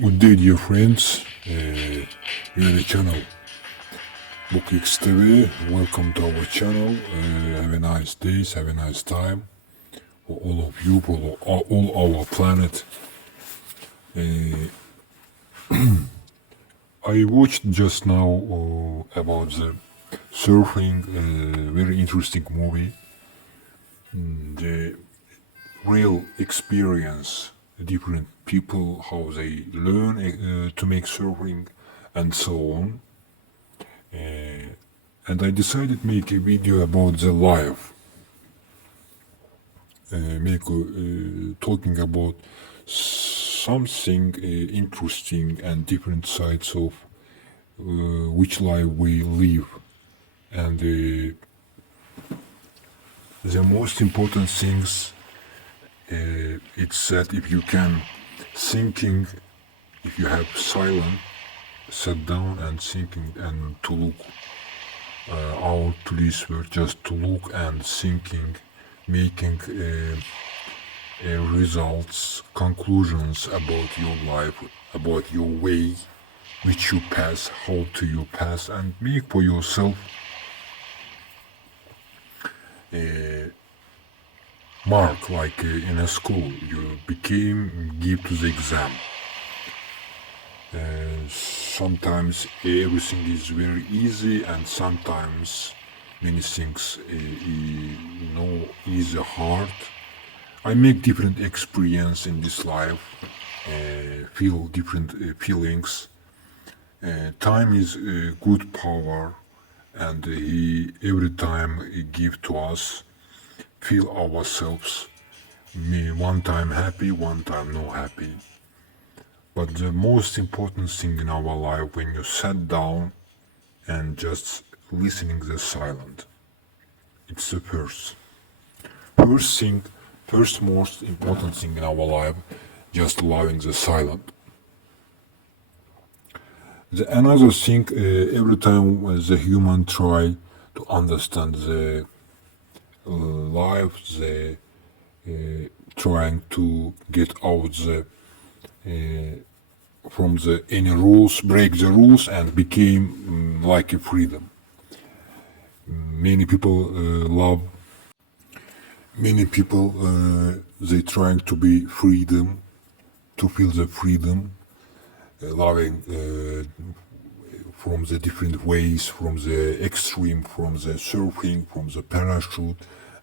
Good day, dear friends. You're in the channel BookX TV. Welcome to our channel. Have a nice day, have a nice time for all of you, for all our planet. I watched just now about the surfing, very interesting movie. The real experience, different people, how they learn to make surfing, and so on. And I decided to make a video about the life, talking about something interesting and different sides of which life we live. And the most important things, it's that if you can thinking, if you have silent, sit down and thinking and to look out to this world, just to look and thinking, making results, conclusions about your life, about your way, which you pass, how to you pass, and make for yourself a mark, like in a school, you give to the exam. Sometimes everything is very easy, and sometimes many things is hard. I make different experience in this life, feel different feelings. Time is good power, and he every time he give to us, feel ourselves. Me one time happy, one time no happy. But the most important thing in our life, when you sat down and just listening the silent, it's the first most important thing in our life, just allowing the silent. The another thing, every time the human try to understand the life, the trying to get out the from the any rules, break the rules, and became like a freedom. Many people love. Many people they trying to be freedom, to feel the freedom, loving from the different ways, from the extreme, from the surfing, from the parachute,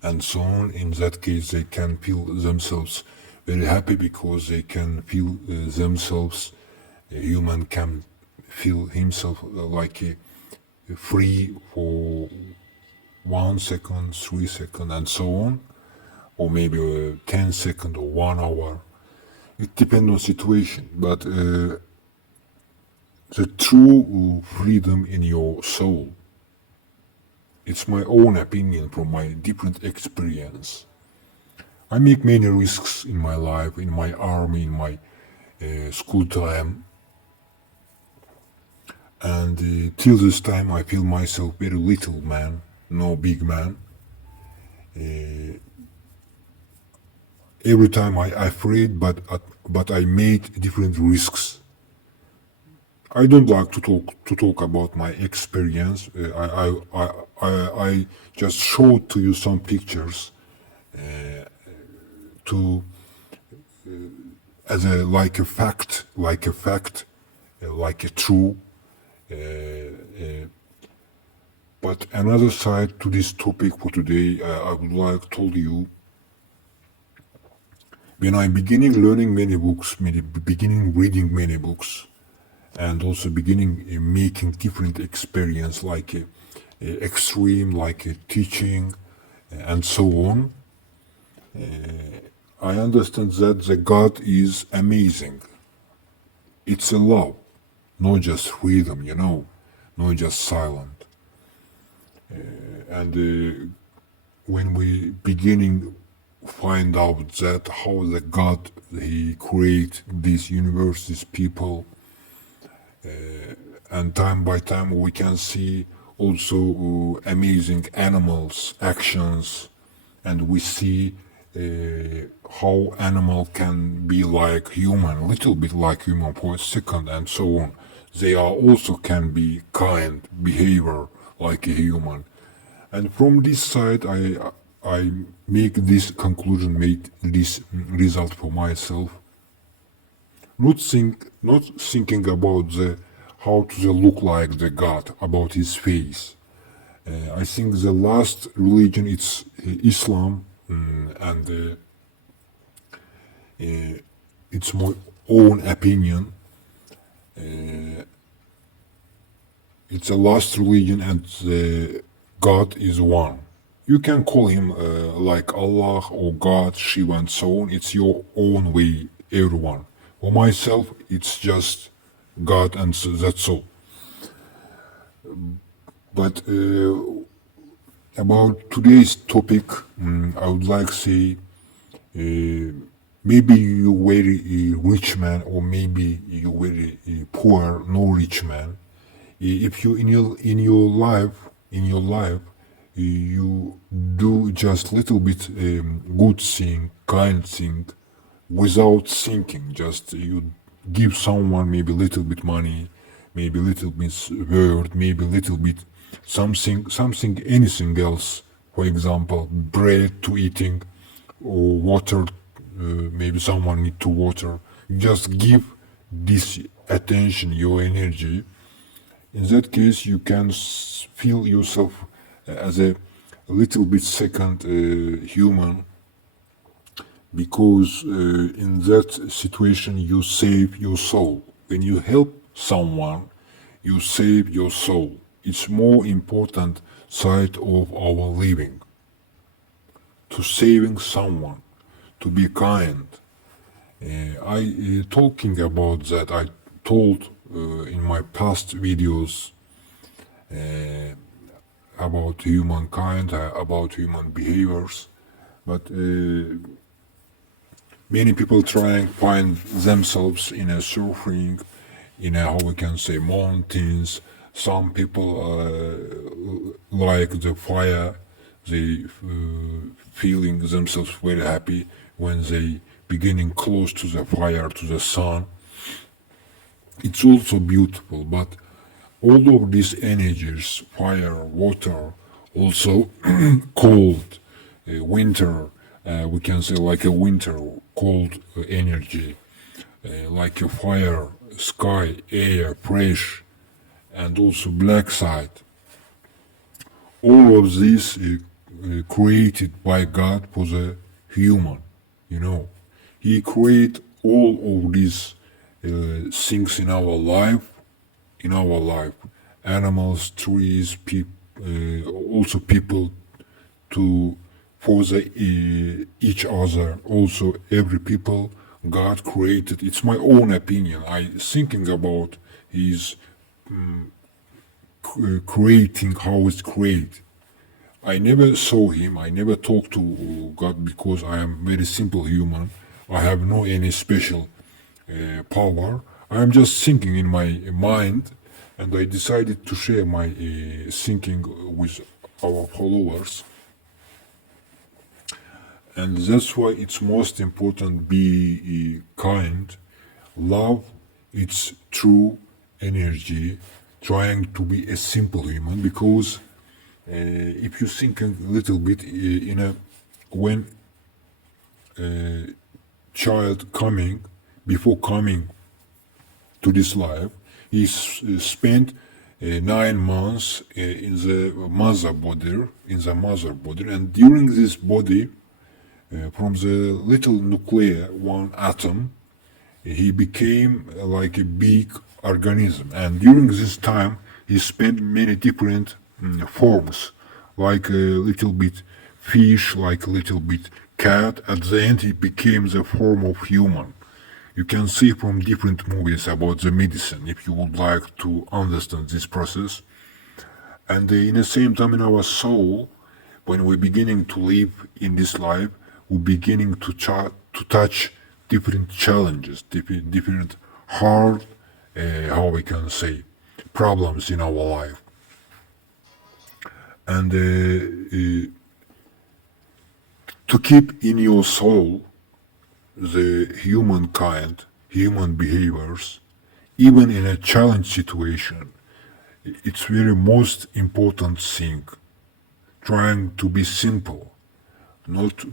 and so on. In that case, they can feel themselves very happy because they can feel themselves. A human can feel himself like free for 1 second, 3 seconds, and so on, or maybe 10 seconds or 1 hour. It depends on situation, but the true freedom in your soul, it's my own opinion from my different experience. I make many risks in my life, in my army, in my school time, and till this time I feel myself very little man, no big man. Every time I afraid, but I made different risks. I don't like to talk about my experience. I just showed to you some pictures to as a like a fact, like a true. But another side to this topic for today, I would like to tell you. When I beginning learning many books, beginning reading many books, and also beginning making different experience like extreme, like teaching, and so on, I understand that the God is amazing. It's a love, not just freedom, not just silent. And when we beginning find out that how the God he create this universe, these people, and time by time we can see also amazing animals actions, and we see how animal can be like human, a little bit like human for a second, and so on. They are also can be kind, behavior like a human. And from this side, I make this conclusion, make this result for myself. Not thinking about the how to the look like the God, about his face. I think the last religion it's Islam, and it's my own opinion. It's a last religion, and the God is one. You can call him like Allah or God, Shiva, and so on. It's your own way, everyone. For myself, it's just God, and so that's all. But about today's topic, I would like to say maybe you very rich man, or maybe you very poor, no rich man. If you in your life you do just little bit good thing, kind thing, without thinking, just you give someone maybe little bit money, maybe little bit word, maybe little bit something anything else, for example bread to eating, or water, maybe someone need to water, just give this attention, your energy. In that case, you can feel yourself as a little bit second human, because in that situation you save your soul. When you help someone, you save your soul. It's more important side of our living, to saving someone, to be kind. I talking about that. I told in my past videos about humankind, about human behaviors, but many people trying to find themselves in a surfing, in a, how we can say, mountains. Some people like the fire, they feeling themselves very happy when they beginning close to the fire, to the sun. It's also beautiful, but all of these energies, fire, water, also cold, winter, we can say like a winter, cold energy, like a fire, sky, air, fresh, and also black side. All of this created by God for the human, you know. He created all of these things in our life, animals, trees, also people, to for the each other. Also, every people God created. It's my own opinion. I thinking about His creating, how it's created. I never saw him. I never talked to God, because I am very simple human. I have no any special power. I am just thinking in my mind, and I decided to share my thinking with our followers. And that's why it's most important be kind, love its true energy, trying to be a simple human, because if you think a little bit in a when child coming, before coming to this life, he spent 9 months in the mother body, and during this body, from the little nuclear one atom, he became like a big organism. And during this time, he spent many different forms, like a little bit fish, like a little bit cat. At the end, he became the form of human. You can see from different movies about the medicine, if you would like to understand this process. And in the same time, in our soul, when we're beginning to live in this life, we're beginning to touch different challenges, different hard, how we can say, problems in our life. And to keep in your soul the humankind, human behaviors, even in a challenge situation. It's very most important thing. Trying to be simple, not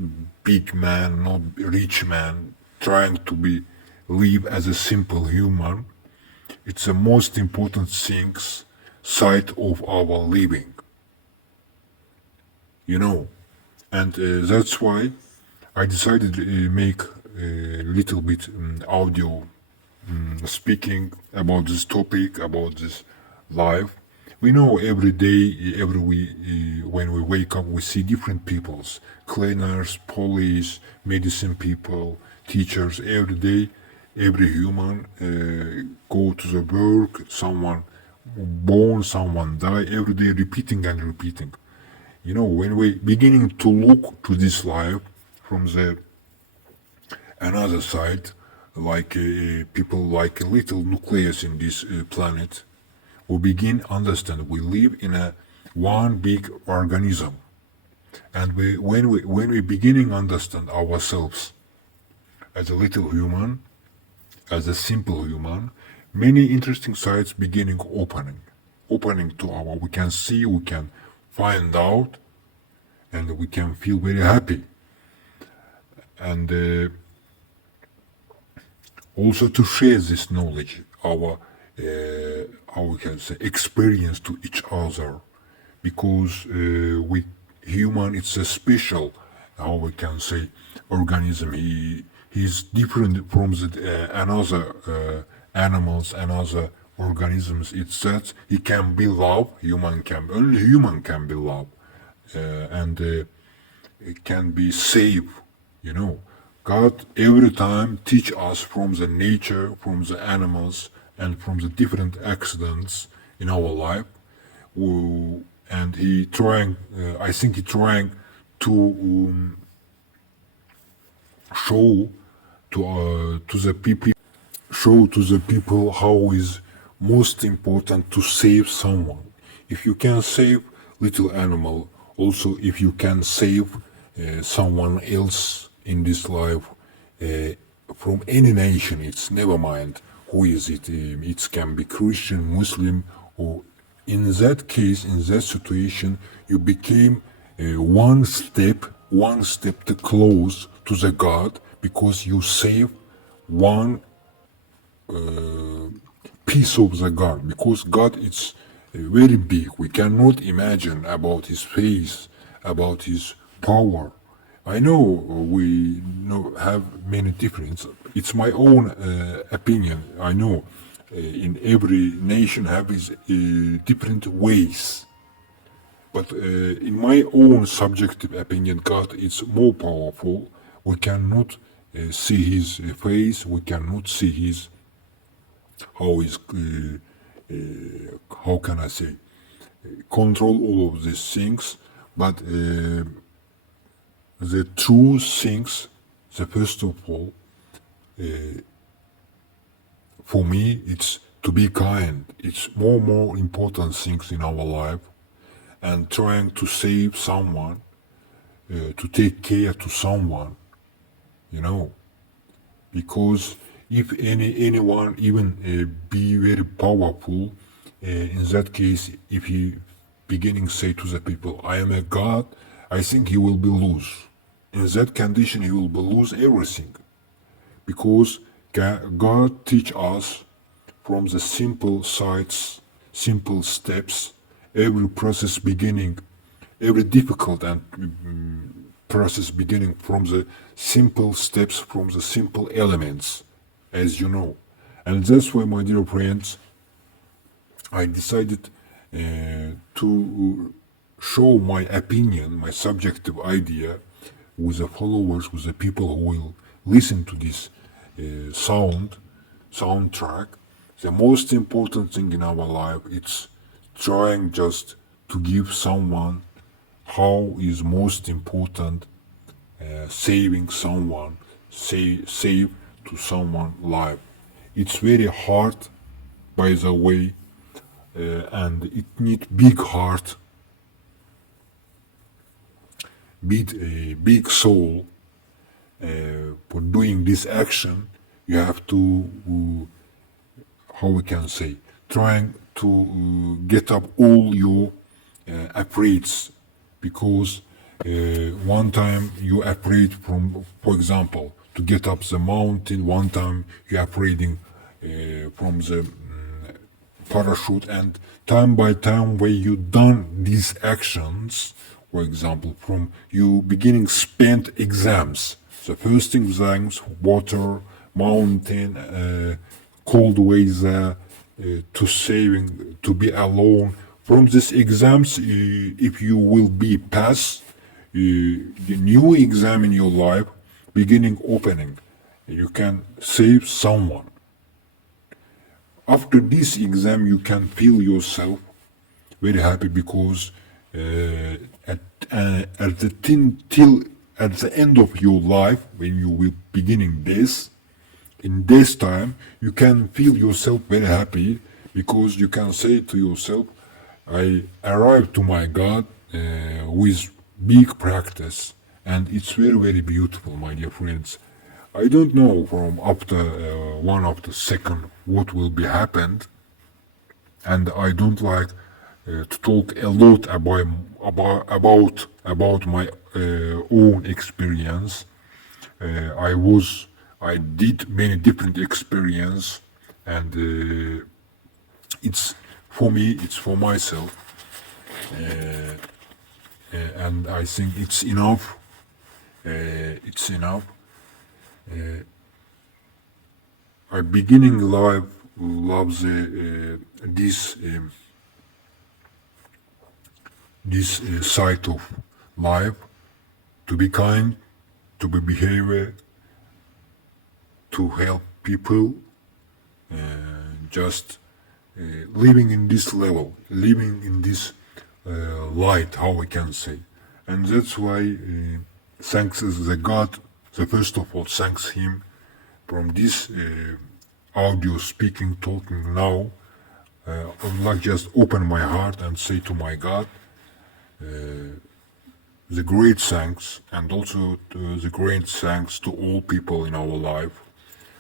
big man, not rich man. Trying to be live as a simple human. It's the most important things side of our living. You know, and that's why I decided to make a little bit audio speaking about this topic, about this life. We know every day, when we wake up, we see different peoples, cleaners, police, medicine people, teachers. Every day, every human go to the work, someone born, someone die, every day repeating and repeating. You know, when we beginning to look to this life from the another side, like people like a little nucleus in this planet, we begin understand we live in a one big organism, and when we beginning understand ourselves as a little human, as a simple human, many interesting sides beginning opening to our, we can see, we can find out, and we can feel very happy, and also to share this knowledge, how we can say experience to each other, because we human, it's a special, how we can say, organism. He's different from the another animals and other organisms. It's that he can be love. Only human can be love, and it can be safe. You know, God every time teach us from the nature, from the animals, and from the different accidents in our life. And he trying, I think he trying to show to the people, how is most important to save someone. If you can save little animal, also if you can save someone else in this life, from any nation, it's never mind who is it. It can be Christian, Muslim, or in that case, in that situation, you became one step too close to the God, because you save one piece of the God, because God is very big. We cannot imagine about his face, about his power. I know we have many differences. It's my own opinion. I know in every nation have his different ways. But in my own subjective opinion, God is more powerful. We cannot see his face. We cannot see his how can I say, control all of these things. But the true things, the first of all, for me, it's to be kind. It's more important things in our life, and trying to save someone, to take care to someone, you know, because if anyone even be very powerful, in that case, if he beginning say to the people, I am a god, I think he will be lose. In that condition, he will be lose everything, because God teach us from the simple sides, simple steps, every process beginning, every difficult and process beginning from the simple steps, from the simple elements, as you know. And that's why, my dear friends, I decided to show my opinion, my subjective idea, with the followers, with the people who will listen to this soundtrack. The most important thing in our life, it's trying just to give someone how is most important, saving someone, save to someone life. It's very hard, by the way, and it need big heart, big soul for doing this action, you have to, how we can say, trying to get up all your afraids, because one time you afraid from, for example, to get up the mountain, one time you afraid from the parachute, and time by time when you done these actions, for example, from you beginning spent exams, the first exams, water, mountain, cold weather, to saving, to be alone. From these exams, if you will be pass, the new exam in your life, beginning opening, you can save someone. After this exam, you can feel yourself very happy, because at the end of your life, when you will beginning this, in this time, you can feel yourself very happy, because you can say to yourself, I arrived to my God with big practice, and it's very, very beautiful, my dear friends. I don't know from after 1 second what will be happened, and I don't like to talk a lot about my own experience. I did many different experience, and it's for me, it's for myself, and I think it's enough. It's enough. I beginning life loves this side of life, to be kind, to be behavior, to help people, just living in this level, living in this light, how we can say. And that's why thanks the God, the first of all, thanks Him from this audio speaking, talking now. I would like just open my heart and say to my God, the great thanks, and also the great thanks to all people in our life,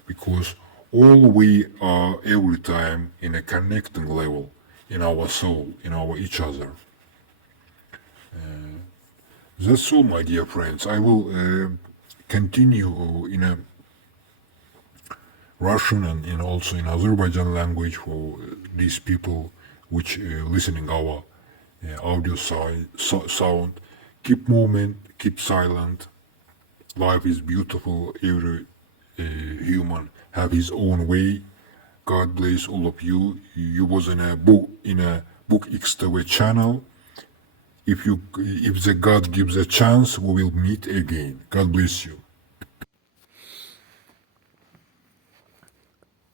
because all we are every time in a connecting level in our soul, in our each other. That's all, my dear friends. I will continue in a Russian and also in Azerbaijan language for these people which listening our audio sound. Keep movement, keep silent. Life is beautiful. Every human have his own way. God bless all of you. You was in a book XTV channel. If the God gives a chance, we will meet again. God bless you.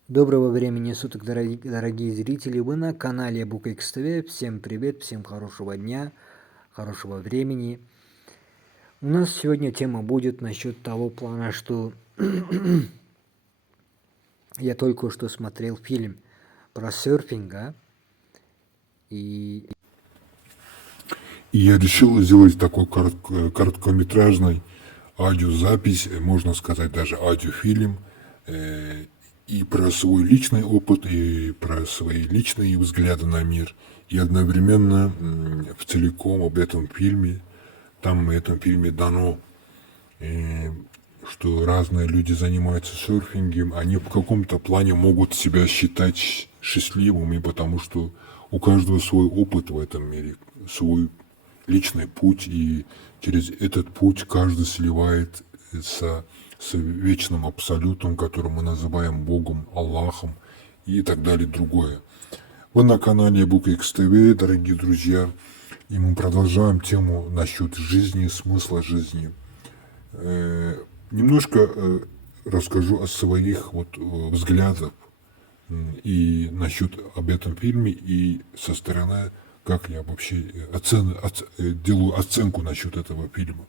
Доброго времени суток, дорогие зрители. Вы на канале Book XTV. Всем привет, всем хорошего дня, хорошего времени. У нас сегодня тема будет насчет того плана, что я только что смотрел фильм про серфинг, и я решил сделать такой короткометражный аудиозапись, можно сказать даже аудиофильм, и про свой личный опыт, и про свои личные взгляды на мир, и одновременно в целиком об этом фильме. Там в этом фильме дано, что разные люди занимаются серфингом, они в каком-то плане могут себя считать счастливыми, потому что у каждого свой опыт в этом мире, свой личный путь, и через этот путь каждый сливает с вечным абсолютом, который мы называем Богом, Аллахом и так далее, другое. Вы на канале Book XTV, дорогие друзья, и мы продолжаем тему насчет жизни, смысла жизни. Немножко расскажу о своих взглядах и насчет об этом фильме, и со стороны, как я вообще делаю оценку насчет этого фильма.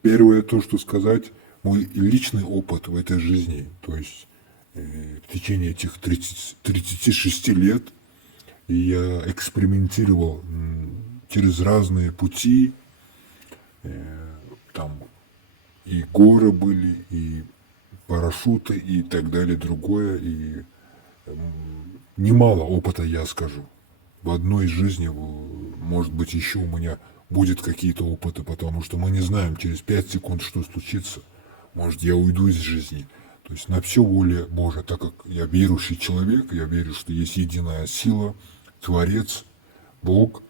Первое то, что сказать, мой личный опыт в этой жизни, то есть в течение этих 36 лет И я экспериментировал через разные пути. Там и горы были, и парашюты, и так далее, другое. И немало опыта, я скажу. В одной жизни, может быть, еще у меня будет какие-то опыты, потому что мы не знаем через 5 секунд, что случится. Может, я уйду из жизни. То есть на все воля Божия, так как я верующий человек, я верю, что есть единая сила, Творец, Бог.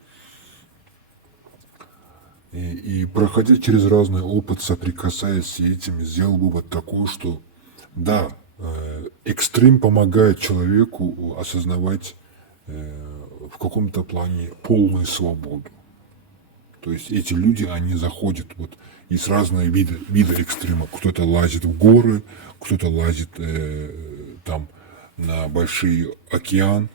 И проходя через разный опыт, соприкасаясь с этим, сделал вывод такой, что да, экстрим помогает человеку осознавать в каком-то плане полную свободу. То есть эти люди, они заходят, вот есть разные виды экстрима. Кто-то лазит в горы, кто-то лазит там на большой океан,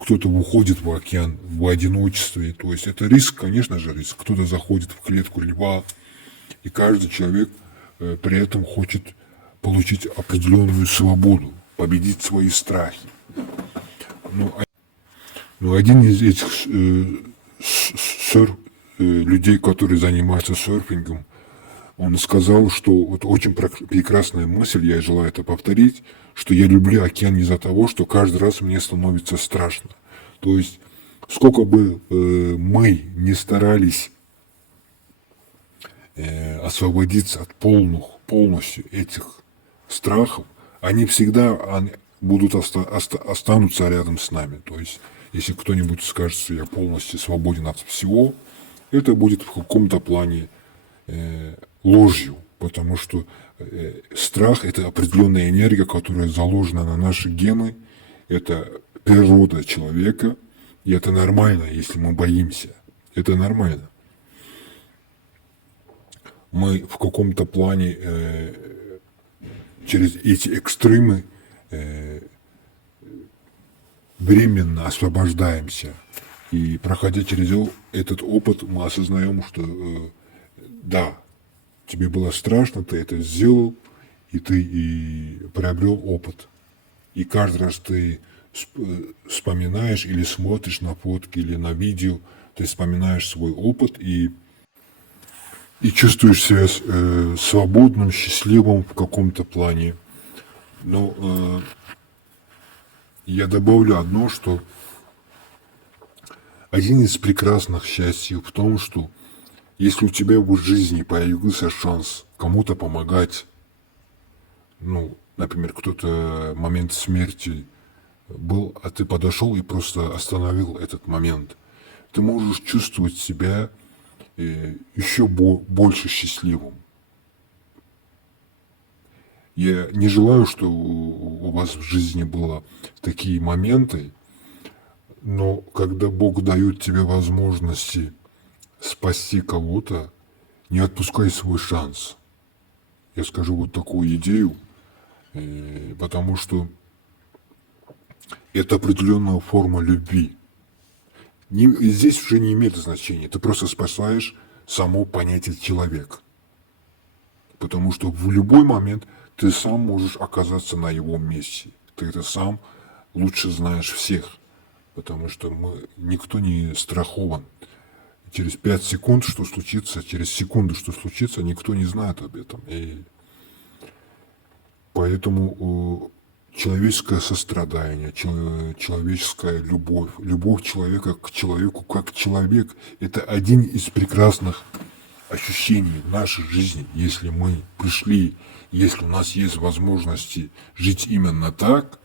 кто-то уходит в океан в одиночестве. То есть это риск, конечно же, риск. Кто-то заходит в клетку льва, и каждый человек при этом хочет получить определенную свободу, победить свои страхи. Но один из этих людей, которые занимаются серфингом, он сказал, что вот очень прекрасная мысль, я желаю это повторить, что я люблю океан из-за того, что каждый раз мне становится страшно. То есть, сколько бы мы не старались освободиться от полностью этих страхов, они всегда будут останутся рядом с нами. То есть, если кто-нибудь скажет, что я полностью свободен от всего, это будет в каком-то плане ложью, потому что страх – это определенная энергия, которая заложена на наши гены, это природа человека, и это нормально, если мы боимся. Это нормально. Мы в каком-то плане через эти экстремы временно освобождаемся. И проходя через этот опыт, мы осознаем, что да, тебе было страшно, ты это сделал, и ты приобрел опыт. И каждый раз ты вспоминаешь или смотришь на фотки, или на видео, ты вспоминаешь свой опыт и чувствуешь себя свободным, счастливым в каком-то плане. Но я добавлю одно, что один из прекрасных счастий в том, что если у тебя в жизни появился шанс кому-то помогать, например, кто-то в момент смерти был, а ты подошел и просто остановил этот момент, ты можешь чувствовать себя еще больше счастливым. Я не желаю, что у вас в жизни было такие моменты, но когда Бог дает тебе возможности спасти кого-то, не отпускай свой шанс. Я скажу вот такую идею, потому что это определенная форма любви. Здесь уже не имеет значения, ты просто спасаешь само понятие человек. Потому что в любой момент ты сам можешь оказаться на его месте. Ты это сам лучше знаешь всех, потому что никто не страхован. Через 5 секунд что случится, через секунду что случится, никто не знает об этом. И поэтому человеческое сострадание, человеческая любовь человека к человеку как человек – это один из прекрасных ощущений в нашей жизни. Если мы пришли, если у нас есть возможности жить именно так,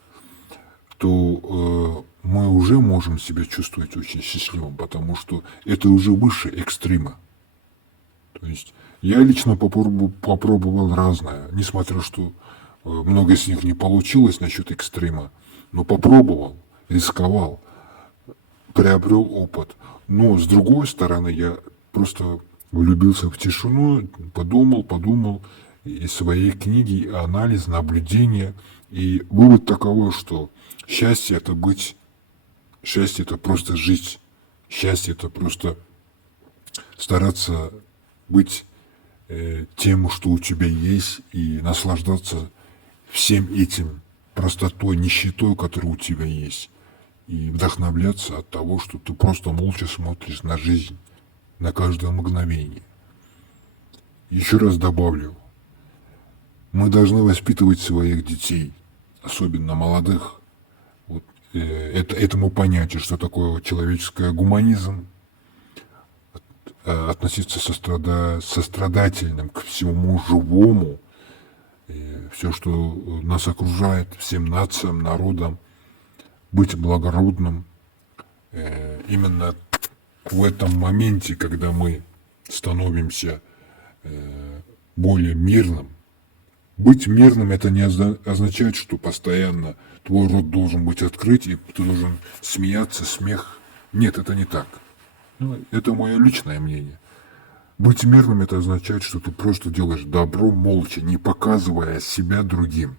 то мы уже можем себя чувствовать очень счастливым, потому что это уже выше экстрима. То есть я лично попробовал разное, несмотря что много из них не получилось насчет экстрима, но попробовал, рисковал, приобрел опыт. Но с другой стороны, я просто влюбился в тишину, подумал, из своей книги анализ, наблюдение. И вывод таковой, что счастье это просто жить. Счастье это просто стараться быть тем, что у тебя есть, и наслаждаться всем этим, простотой, нищетой, которая у тебя есть. и вдохновляться от того, что ты просто молча смотришь на жизнь, на каждое мгновение. Еще раз добавлю, мы должны воспитывать своих детей, особенно молодых, вот, этому понятию, что такое человеческое гуманизм, относиться сострадательным к всему живому, все, что нас окружает, всем нациям, народам, быть благородным. Именно в этом моменте, когда мы становимся более мирным. Быть мирным — это не означает, что постоянно твой рот должен быть открыт, и ты должен смеяться, смех. Нет, это не так. Ну, это мое личное мнение. Быть мирным — это означает, что ты просто делаешь добро молча, не показывая себя другим.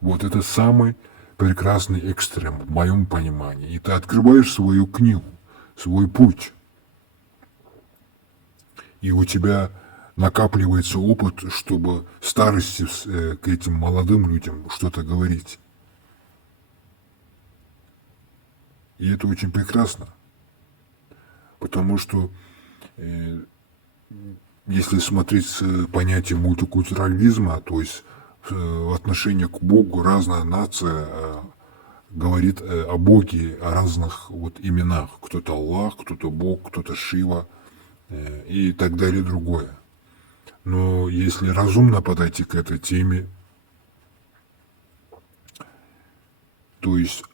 Вот это самый прекрасный экстрем в моем понимании. И ты открываешь свою книгу, свой путь. И у тебя накапливается опыт, чтобы в старости к этим молодым людям что-то говорить. И это очень прекрасно. Потому что если смотреть с понятием мультикультурализма, то есть в отношении к Богу разная нация говорит о Боге, о разных вот именах. Кто-то Аллах, кто-то Бог, кто-то Шива и так далее, другое. Но если разумно подойти к этой теме, то есть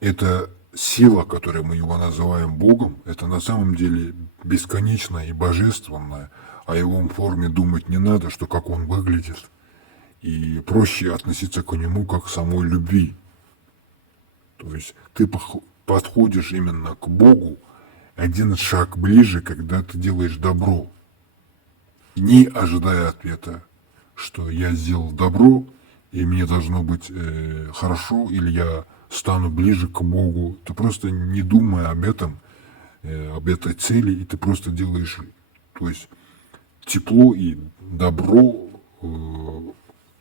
это сила, которой мы его называем Богом, это на самом деле бесконечная и божественная, о его форме думать не надо, что как он выглядит. И проще относиться к нему как к самой любви. То есть ты подходишь именно к Богу один шаг ближе, когда ты делаешь добро, не ожидая ответа, что я сделал добро, и мне должно быть хорошо, или я стану ближе к Богу. Ты просто не думая об этом, об этой цели, и ты просто делаешь, то есть тепло и добро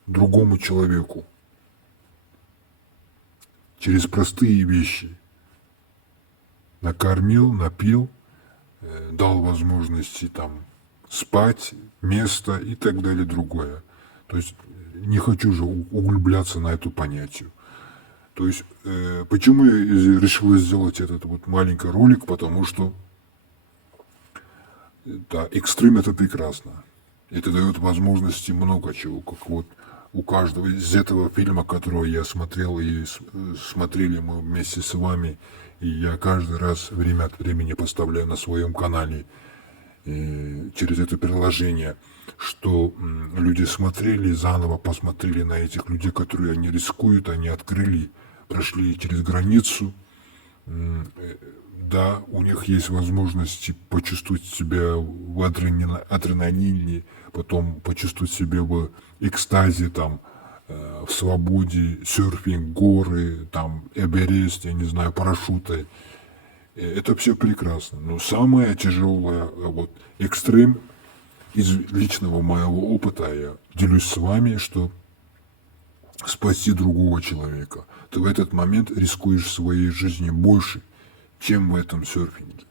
другому человеку через простые вещи. Накормил, напил, дал возможности там спать, место и так далее, другое. То есть не хочу же углубляться на эту понятие. То есть почему я решил сделать этот вот маленький ролик, потому что да, экстрим — это прекрасно. Это дает возможности много чего, как вот у каждого из этого фильма, которого я смотрел, и смотрели мы вместе с вами, и я каждый раз время от времени поставляю на своем канале через это приложение, что люди смотрели, заново посмотрели на этих людей, которые они рискуют, они открыли, прошли через границу. Да, у них есть возможность почувствовать себя в адреналине, потом почувствовать себя в экстазе, там, в свободе, серфинг, горы, там, Эверест, я не знаю, парашюты. Это все прекрасно. Но самое тяжелое, вот, экстрем из личного моего опыта, я делюсь с вами, что спасти другого человека. Ты в этот момент рискуешь своей жизнью больше, чем в этом серфинге.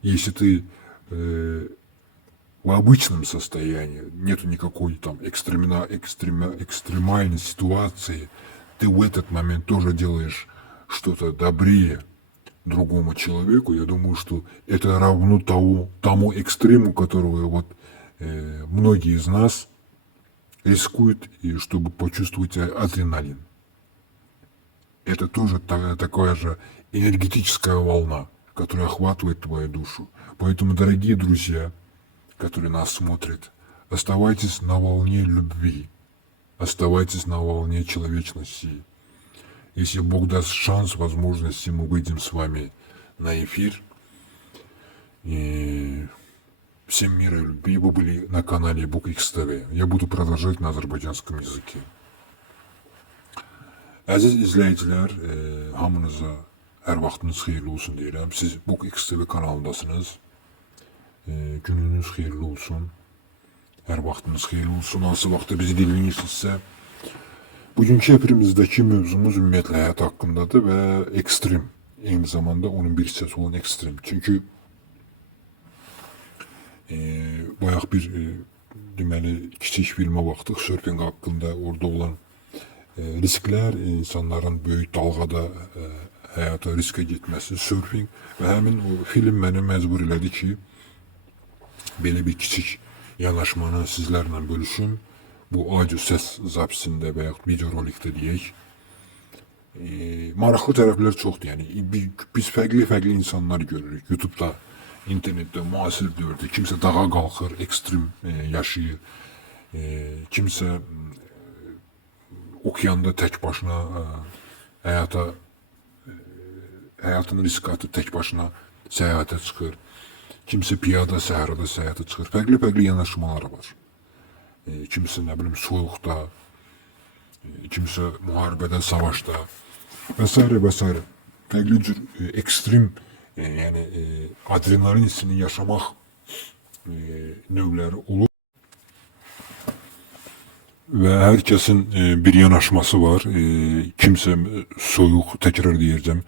Если ты в обычном состоянии, нету никакой там экстремальной ситуации, ты в этот момент тоже делаешь что-то добрее другому человеку, я думаю, что это равно тому экстриму, которого вот многие из нас рискуют, и чтобы почувствовать адреналин. Это тоже такая же энергетическая волна, которая охватывает твою душу. Поэтому, дорогие друзья, которые нас смотрят, оставайтесь на волне любви, оставайтесь на волне человечности. Если Бог даст шанс, возможности, мы выйдем с вами на эфир. И всем мира и любви. Вы были на канале Book ТВ. Я буду продолжать на azerbaycanskом языке. Aziz izləyicilər, hamınıza hər vaxtınız xeyirli olsun deyirəm. Siz Book TV kanalındasınız. Gününüz xeyirli olsun. Hər vaxtınız xeyirli olsun. Hansı vaxtda bizi dinləyirsinizsə, Bugünkü hepimizdeki mövzumuz ümumiyyətlə həyat haqqındadır və ekstrem. Eyni zamanda onun bir hissəsi olan ekstrem. Çünki bayaq bir deməli kiçik filmə baxdıq surfing haqqında, orada olan risklər, insanların böyük dalğada həyata riskə getməsi, surfing və həmin o film məni məcbur elədi ki, belə bir kiçik yanaşmanı sizlərlə bölüşüm. Bu audio səs zapisində və yaxud video rolikdə deyək. Maraqlı tərəflər çoxdur. Yəni biz fərqli insanlar görürük. YouTube'da, internetdə, müasir dövrdə kimsə dağa qalxır, ekstrem yaşayır. Kimsə okeanda tək başına həyatını riskə atıb tək başına səyahətə çıxır. Kimsə piyada səhrada səyahətə çıxır. Fərqli yanaşmalar var. Kimsə nə bilim soyuqda, kimsə müharibədə, savaşda və s. və s. Fərqli cür ekstrem yəni adrenalin hissini yaşamaq növləri olur. Və hər kəsin bir yanaşması var. Kimsə soyuq, təkrar deyəcəm,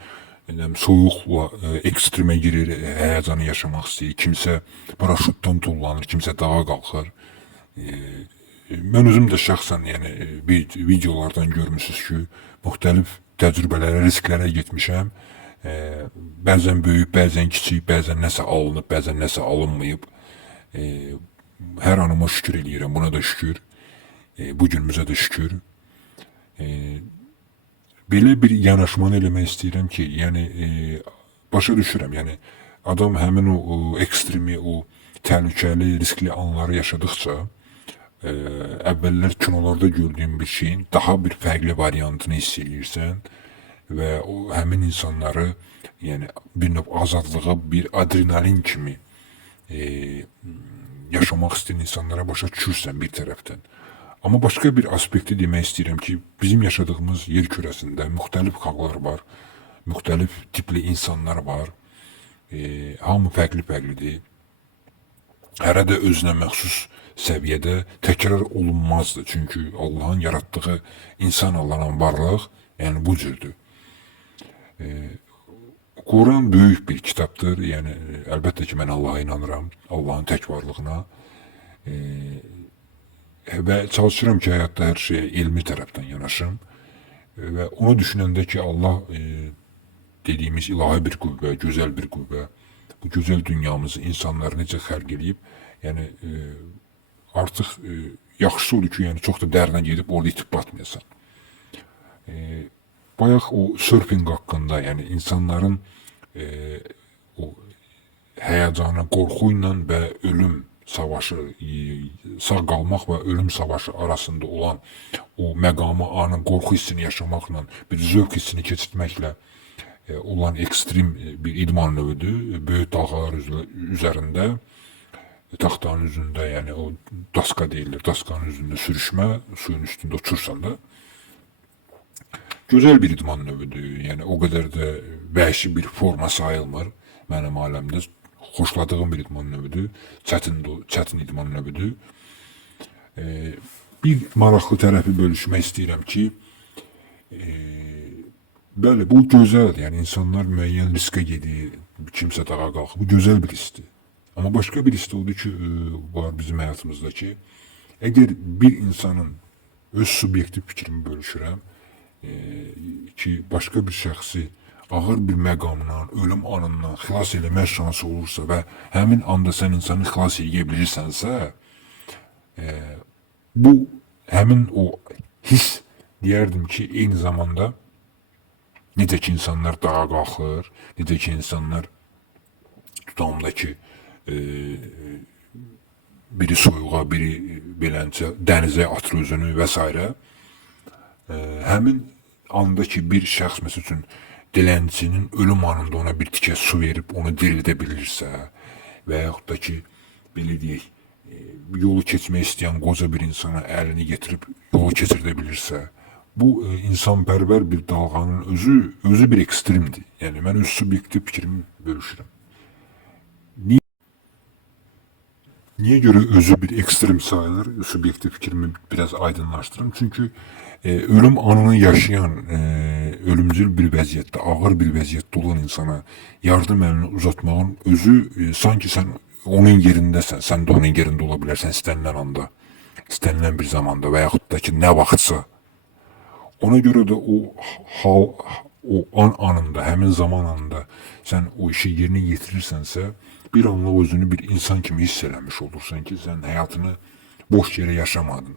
soyuqla ekstremə girir, həyəcanı yaşamaq istəyir. Kimsə paraşütdən tullanır, kimsə dağa qalxır. Mən özüm də şəxsən yəni videolardan görmüşsünüz ki, müxtəlif təcrübələrə, risklərə getmişəm. Bəzən böyük, bəzən kiçik, bəzən nəsə alınıb, bəzən nəsə alınmayıb. Hər anıma şükür eləyirəm, buna da şükür. Bu günümüzə də şükür. Belə bir yanaşmanı eləmək istəyirəm ki, yəni başa düşürəm, yəni adam həmin o ekstremi, o təhlükəli, riskli anları yaşadıkça əvvəllər kinolarda gördüyün bir şeyin daha bir fərqli variantını hiss edirsən və o həmin insanları yəni bir növ azadlığa, bir adrenalin kimi yaşamaq istəyən insanlara başa düşürsən bir tərəfdən. Amma başqa bir aspekti demək istəyirəm ki, bizim yaşadığımız yer kürəsində müxtəlif xalqlar var, müxtəlif tipli insanlar var, hamı fərqlidir. Hərə də özünə məxsus səviyyədə təkrar olunmazdır. Çünki Allahın yaratdığı insan olanan varlıq yəni bu cürdür. Quran böyük bir kitabdır. Yəni əlbəttə ki, mən Allaha inanıram, Allahın tək varlığına və çalışıram ki, həyatda hər şeyə elmi tərəfdən yanaşım və onu düşünəndə ki, Allah dediyimiz ilahi bir qüvvə, gözəl bir qüvvə, bu gözəl dünyamızı, insanları necə xəlq edib, yəni artıq yaxşısı odur ki, yəni çox da dərinə gedib orada itib batmayasan. Bayaq o surfing haqqında, yəni insanların o həyəcanı, qorxu ilə və ölüm savaşı, sağ qalmaq və ölüm savaşı arasında olan o məqamı, anın qorxu hissini yaşamaqla, bir zövq hissini keçirtməklə olan ekstrem bir idman növüdür. Böyük dalğalar üzərində, taxtanın üzündə, yəni o daska deyilir, daskanın üzündə sürüşmə, suyun üstündə uçursan da. Gözəl bir idman növüdür. Yəni o qədər də vəhşi bir forma sayılmır mənim aləmdə. Xoşladığım bir idman növüdür. Çətin idman növüdür. Bir maraqlı tərəfi bölüşmək istəyirəm ki, bəli, bu gözəldir. Yəni insanlar müəyyən riskə gedir, kimsə dağa qalxır. Bu gözəl bir hissdir. Amma başqa bir hiss odur ki, var bizim həyatımızda ki, əgər bir insanın öz subyektiv fikrimi bölüşürəm ki, başqa bir şəxsi ağır bir məqamdan, ölüm anından xilas eləmək şansı olursa və həmin anda sən insanı xilas eləyə bilirsənsə, bu həmin o hiss deyərdim ki, eyni zamanda necə ki insanlar dağa qalxır, necə ki insanlar tutamdakı biri soyuğa, biri beləncə dənizə atır özünü və s. Həmin anda ki bir şəxs məsəl üçün dilənçinin ölüm anında ona bir tikə su verib onu dirildə bilirsə və yaxud da ki belə deyək, yolu keçmək istəyən qoca bir insana əlini getirib yolu keçirdə bilirsə, bu insanpərvər bir dalğanın özü bir ekstremdir. Yəni mən öz subyektiv fikrimi bölüşürəm. Niye göre özü bir ekstrem sayılır? Subyektif fikrimi biraz aydınlaştırırım. Çünkü ölüm anını yaşayan, ölümcül bir vəziyyətdə, ağır bir vəziyyətdə olan insana yardım əlini uzatmağın özü sanki sen onun yerindəsən, sən də onun yerində ola bilərsən istənilən anda, istənilən bir zamanda və yaxud da ki, nə vaxtsa. Ona görə də o an anında, həmin zaman anında sən o işi yerinə yetirirsənsə, bir anlıq özünü bir insan kimi hiss eləmiş olursan ki, sən həyatını boş yerə yaşamadın.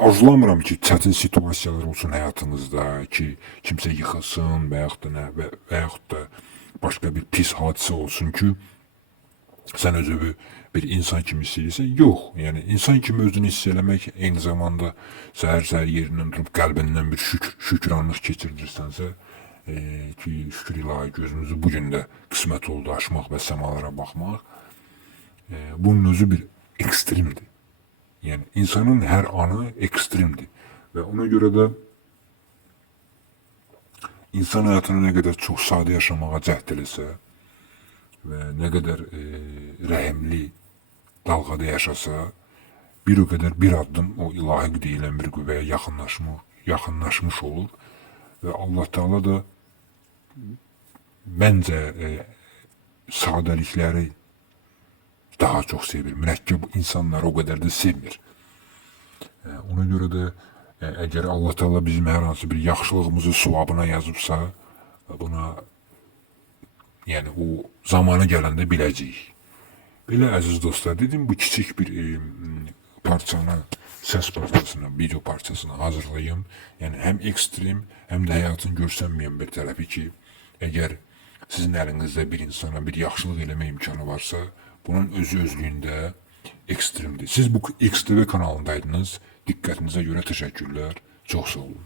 Arzulamıram ki, çətin situasiyalar olsun həyatınızda, ki, kimsə yıxılsın və yaxud da başqa bir pis hadisə olsun ki, sən özünü bir insan kimi hiss edirsən. Yox, yəni insan kimi özünü hiss eləmək eyni zamanda səhər-səhər yerindən durub qəlbindən bir şükranlıq keçirirsənsə, ki, şükür ilahi gözümüzü bugün də qismət oldu aşmaq və səmalara baxmaq. Bunun özü bir ekstremdir. Yani insanın her anı ekstremdir. Ve ona göre de insan hayatını ne kadar çok sade yaşamaya cəhd eləsə ve ne kadar rəhimli dalgada yaşasa, bir o kadar bir adım o ilahi deyilən bir qüvvəyə yaxınlaşmış olur. Ve Allah Teala da bence sadəlikləri daha çok sevir. Mürəkkəb insanları o kadar da sevmir. Ona göre de eğer Allah Teala bizim her hansı bir yaxşılığımızı suabına yazıbsa, buna yani o zamanı gələndə biləcəyik. Belə əziz dostlar, dedim bu küçük bir parçanı, ses parçasını, video parçasını hazırlayayım. Yani hem ekstrem hem de hayatın görsənməyən bir tərəfi ki, eğer sizin əlinizdə bir insana bir yaxşılıq eləmə imkanı varsa, bunun özlüyündə ekstremdir. Siz bu XTV kanalındaydınız. Dikkatinize göre teşekkürler. Çok sağ olun.